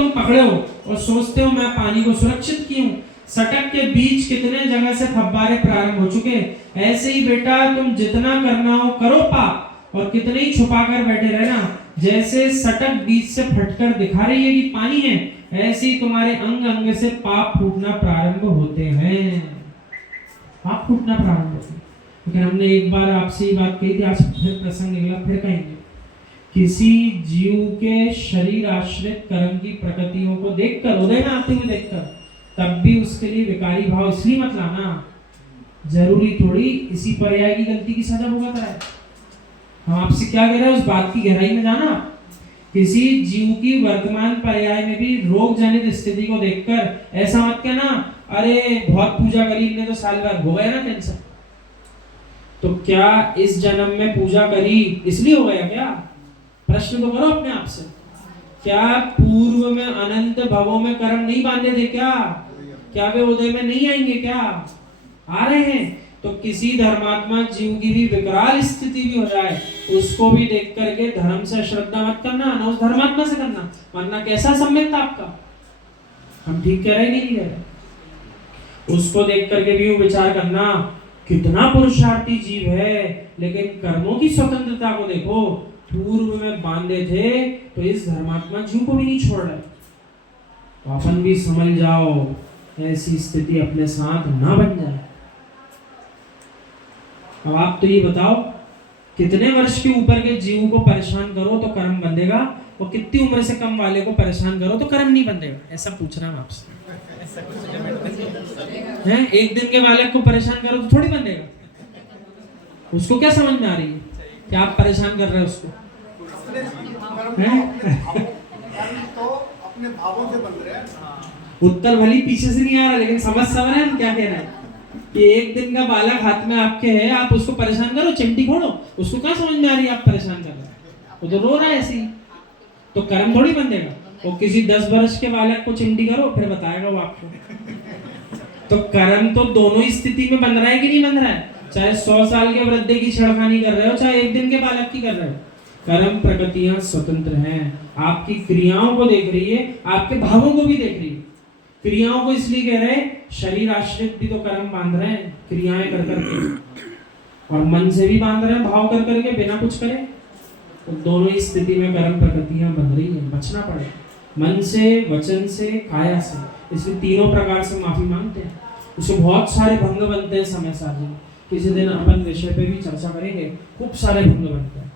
तुम पकड़े हो और सोचते हो मैं पानी को सुरक्षित की हूँ। सटक के बीच कितने जगह से फव्वारे प्रारंभ हो चुके। ऐसे ही बेटा तुम जितना करना हो करो पाप, और कितने ही छुपा कर बैठे रहना। जैसे सटक बीच से फटकर दिखा रही है कि पानी है, ऐसे ही तुम्हारे अंग अंग से पाप फूटना प्रारंभ होते हैं। पाप फूटना प्रारंभ होते हैं। लेकिन हमने एक बार आपसे ये बात कही थी, आज फिर प्रसंग निकला, फिर कहेंगे। किसी जीव के शरीर आश्रित कर्म की प्रकृतियों को देखकर, उदय में आते हुए देखकर, तब भी उसके लिए विकारी भाव इसलिए मत लाना। जरूरी थोड़ी इसी पर्याय की गलती की सजा भुगत है। हम आपसे क्या कह रहे हैं, उस बात की गहराई में जाना। किसी जीव की वर्तमान पर्याय में भी रोग जनित स्थिति को देखकर ऐसा मत कहना, अरे बहुत पूजा करी इनने तो साल भर हो गया ना कैंसर। तो क्या इस जन्म में पूजा करी इसलिए हो गया क्या? प्रश्न तो करो अपने आप से। क्या पूर्व में अनंत भवों में कर्म नहीं बांधे थे क्या? क्या वे उदय में नहीं आएंगे क्या? आ रहे हैं। तो किसी धर्मात्मा जीव की भी विकराल स्थिति भी हो जाए, उसको भी देख करके धर्म से श्रद्धा मत करना, ना उस धर्मात्मा से करना, वरना कैसा सम्यक था आपका। हम ठीक कह रहे नहीं कह रहे? उसको देख करके भी विचार करना, कितना पुरुषार्थी जीव है, लेकिन कर्मों की स्वतंत्रता को देखो। पूर्व में बांधे थे तो इस धर्मात्मा जीव को भी नहीं छोड़ रहे। तो अपन भी समझ जाओ, ऐसी स्थिति अपने साथ ना बन जाए। अब आप तो ये बताओ, कितने वर्ष के ऊपर के जीव को परेशान करो तो कर्म बंधेगा, और कितनी उम्र से कम वाले को परेशान करो तो कर्म नहीं बंधेगा? ऐसा पूछ रहा हूं आपसे। हैं? एक दिन के बालक को परेशान करो तो थोड़ी बंधेगा। उसको क्या समझ में आ रही है कि आप परेशान कर रहे हो उसको? तो अपने भावों से बंध रहे हैं। उत्तर भली पीछे से नहीं आ रहा, लेकिन समझ रहे हैं हम क्या कह रहे हैं। कि एक दिन का बालक हाथ में आपके है, आप उसको परेशान करो, चिमटी फोड़ो, उसको क्या समझ में आ रही है आप परेशान कर रहे हैं? वो तो रो रहा है ऐसे ही, तो कर्म थोड़ी बंधेगा। वो किसी 10 वर्ष के बालक को चिमटी करो, फिर बताएगा वो आपको। तो कर्म तो दोनों ही स्थिति में बंध रहा है कि नहीं बंध रहा है? चाहे 100 साल के वृद्ध की छेड़खानी कर रहे हो, चाहे एक दिन के बालक की कर रहे हो, कर्म प्रकृतियां स्वतंत्र हैं। आपकी क्रियाओं को देख रही है, आपके भावों को भी देख रही है। क्रियाओं को इसलिए कह रहे हैं, शरीर आश्रित भी तो कर्म बांध रहे हैं क्रियाएं कर करके, और मन से भी बांध रहे हैं भाव कर करके बिना कुछ करे। तो दोनों ही स्थिति में कर्म प्रकृतियां बंध रही है, बचना पड़ेगा मन से, वचन से, काया से। इसलिए तीनों प्रकार से माफी मांगते हैं। उससे बहुत सारे भंग बनते हैं समय साथ में। किसी दिन अपन विषय पे भी चर्चा करेंगे। खूब सारे भंग बनते हैं।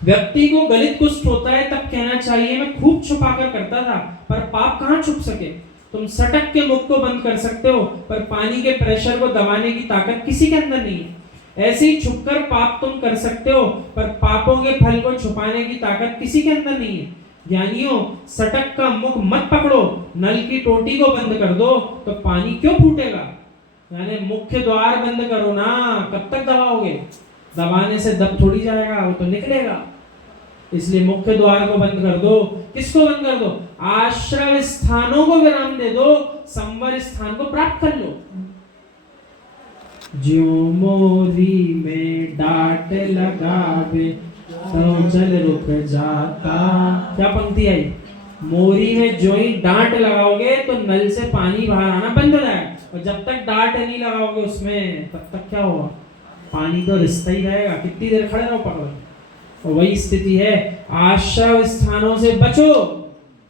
व्यक्ति को गलित कुष्ठ होता है तब कहना चाहिए मैं खूब छुपा कर करता था, पर पाप कहाँ छुप सके। तुम सटक के मुख को बंद कर सकते हो, पर पानी के प्रेशर को दबाने की ताकत किसी के अंदर नहीं है। ऐसे ही छुपकर पाप तुम कर सकते हो, पर पापों के फल को छुपाने की ताकत किसी के अंदर नहीं है। ज्ञानियों, सटक का मुख मत पकड़ो, नल की टोटी को बंद कर दो तो पानी क्यों फूटेगा। यानी मुख्य द्वार बंद करो ना, कब तक दबाओगे? दबाने से दब थोड़ी जाएगा, वो तो निकलेगा। इसलिए मुख्य द्वार को बंद कर दो। किसको बंद कर दो? आश्रय स्थानों को विराम दे दो, संवर स्थान को प्राप्त कर लो। ज्यों मोरी में डांट लगावे तो जल रुक जाता। क्या पंक्ति आई? मोरी में जो ही डांट लगाओगे तो नल से पानी बाहर आना बंद हो जाएगा, और जब तक डांट नहीं लगाओगे उसमें, तब तक क्या होगा? पानी तो रिश्ता ही रहेगा। कितनी देर खड़े रहो पकड़। और वही स्थिति है, आश्रय स्थानों से बचो,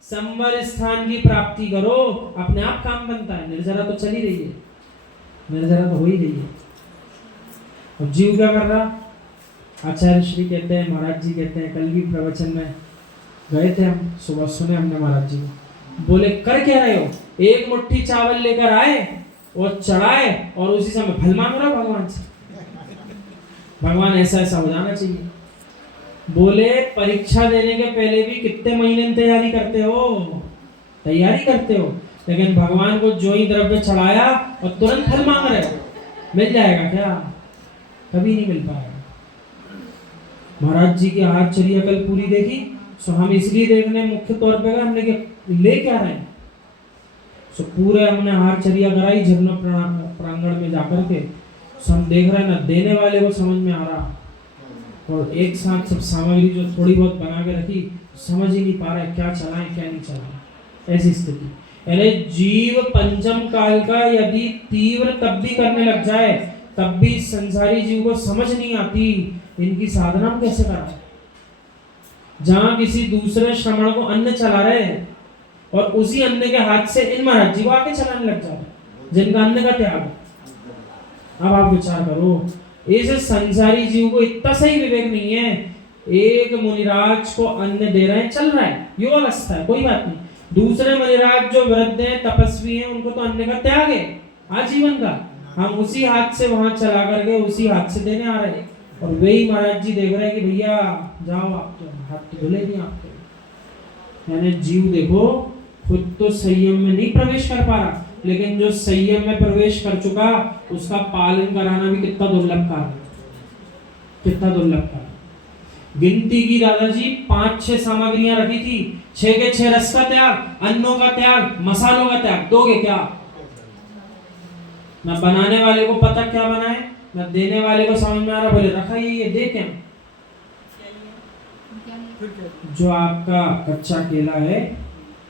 संवर स्थान की प्राप्ति करो, अपने आप काम बनता है। निर्जरा तो चली रही है, निर्जरा तो हो ही रही है। और जीव क्या कर रहा? आचार्य श्री कहते हैं, महाराज जी कहते हैं, कल भी प्रवचन में गए थे हम, सुबह सुने हमने महाराज जी को। बोले कर क्या रहे हो? एक मुट्ठी चावल लेकर आए और चढ़ाए, और उसी समय फल मांग रहा हो भगवान से। भगवान ऐसा ऐसा हो जाना चाहिए। बोले परीक्षा देने के पहले भी कितने महीने तैयारी करते हो? तैयारी करते हो, लेकिन भगवान को जो ही द्रव्य चढ़ाया और तुरंत फल मांग रहे हो, मिल जाएगा क्या? कभी नहीं मिल पाएगा। महाराज जी की आहारचर्या कल पूरी देखी, सो हम इसलिए देखने मुख्य तौर पे गए, हमने ले क्या रहे हैं, सो पूरे हमने आहारचर्या कराई झरना प्रांगण में जाकर के। सो हम देख रहे हैं ना, देने वाले को समझ में आ रहा, और एक साथ सब सामग्री जो थोड़ी बहुत बना के रखी, समझ ही नहीं पा रहा है क्या चलाएं क्या नहीं चलाएं, ऐसी स्थिति। यानी जीव पंचम काल का यदि तीव्र तप भी करने लग जाए तब भी संसारी जीव को समझ नहीं आती इनकी साधना हम कैसे करा। जहां किसी दूसरे श्रमण को अन्न चला रहे हैं और उसी अन्न के हाथ से इन महाराज जी को आके चलाने लग जा रहे जिनका अन्न का त्याग। अब आप विचार करो, इस संसारी जीव को इतना सही विवेक नहीं है, एक मुनिराज को अन्न दे रहे हैं, चल रहा है, युवावस्था है, कोई बात नहीं। दूसरे मुनिराज जो वृद्ध हैं, तपस्वी हैं, उनको तो अन्न का त्याग है आजीवन का, हम उसी हाथ से वहां चला करके उसी हाथ से देने आ रहे हैं। और वही महाराज जी देख रहे हैं कि भैया जाओ, आप तो हाथ तो धुले नहीं आपके। यानी जीव देखो खुद तो संयम में नहीं प्रवेश कर पा रहा, लेकिन जो संयम में प्रवेश कर चुका उसका पालन कराना भी कितना दुर्लभ कार्य है, कितना दुर्लभ कार्य। गिनती की दादाजी 5-6 सामग्रियां रखी थी, 6 के 6 रस का त्याग, अन्नों का त्याग, मसालों का त्याग, दोगे क्या? न बनाने वाले को पता क्या बनाए, न देने वाले को समझ में आ रहा, बोले रखा ये दे क्या। जो आपका कच्चा केला है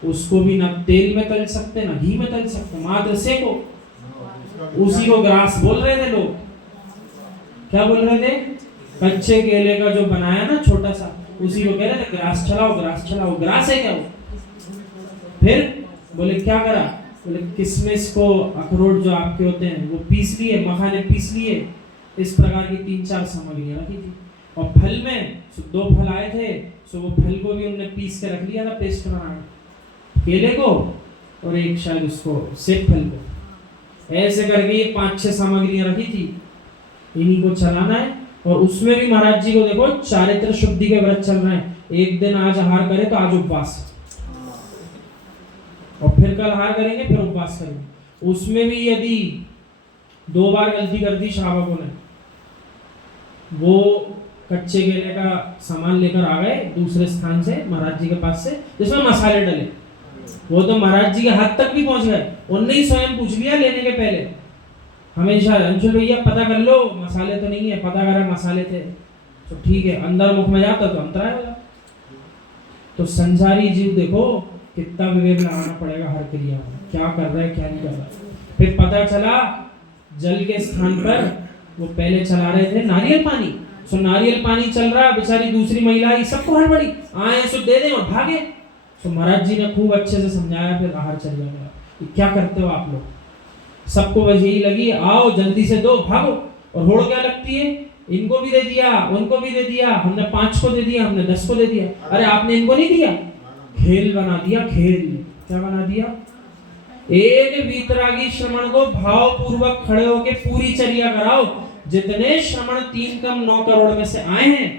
उसको भी ना तेल में तल सकते ना घी में तल सकते, मात्र सेको। उसी को ग्रास बोल रहे थे लोग, क्या बोल रहे थे? कच्चे केले का जो बनाया ना छोटा सा, उसी को कह रहे थे ग्रास चलाओ, ग्रास चलाओ। ग्रास है क्या वो? फिर बोले क्या करा, बोले किशमिश को, अखरोट जो आपके होते हैं वो पीस लिए, मखाने पीस लिए, इस प्रकार की 3-4 सामग्रियां रखी थी। और फल में 2 फल आए थे, सो वो फल को भी उन्होंने पीस के रख लिया था पेस्ट बना, केले को और एक शायद उसको सेब फल को। ऐसे करके ये 5-6 सामग्रियां रखी थी, इन्हीं को चलाना है। और उसमें भी महाराज जी को देखो चारित्र शुद्धि के व्रत चल रहे हैं। एक दिन आज आहार करे तो आज उपवास, और फिर कल आहार करेंगे, फिर उपवास करेंगे। उसमें भी यदि 2 बार गलती कर दी श्रावकों ने, वो कच्चे केले का सामान लेकर आ गए दूसरे स्थान से महाराज जी के पास से, जिसमें मसाले डले, वो तो महाराज जी के हाथ तक भी पहुंच गए। उन्होंने ही स्वयं पूछ लिया लेने के पहले, हमेशा अंशुल भैया पता कर लो मसाले तो नहीं है, पता करा मसाले थे तो ठीक है, अंदर मुख में जाता तो अंतराय होगा। तो संसारी जीव देखो कितना विवेक लगाना पड़ेगा हर क्रिया में, क्या कर रहा है क्या नहीं कर रहा। फिर पता चला जल के स्थान पर वो पहले चला रहे थे नारियल पानी, सो नारियल पानी चल रहा, बेचारी दूसरी महिला ये सबको हड़बड़ी आए सो दे दे और भागे। तो महाराज जी ने खूब अच्छे से समझाया, फिर बाहर चल गया, क्या करते हो आप लोग, सबको बस यही लगी आओ जल्दी से दो भागो। और होड़ क्या लगती है, इनको भी दे दिया, उनको भी दे दिया, हमने 5 को दे दिया, हमने 10 को दे दिया, अरे आपने इनको नहीं दिया। खेल बना दिया, खेल क्या बना दिया। एक वीतरागी श्रमण को भाव पूर्वक खड़े होके पूरी चर्या कराओ। जितने श्रमण 3 कम 9 करोड़ में से आए हैं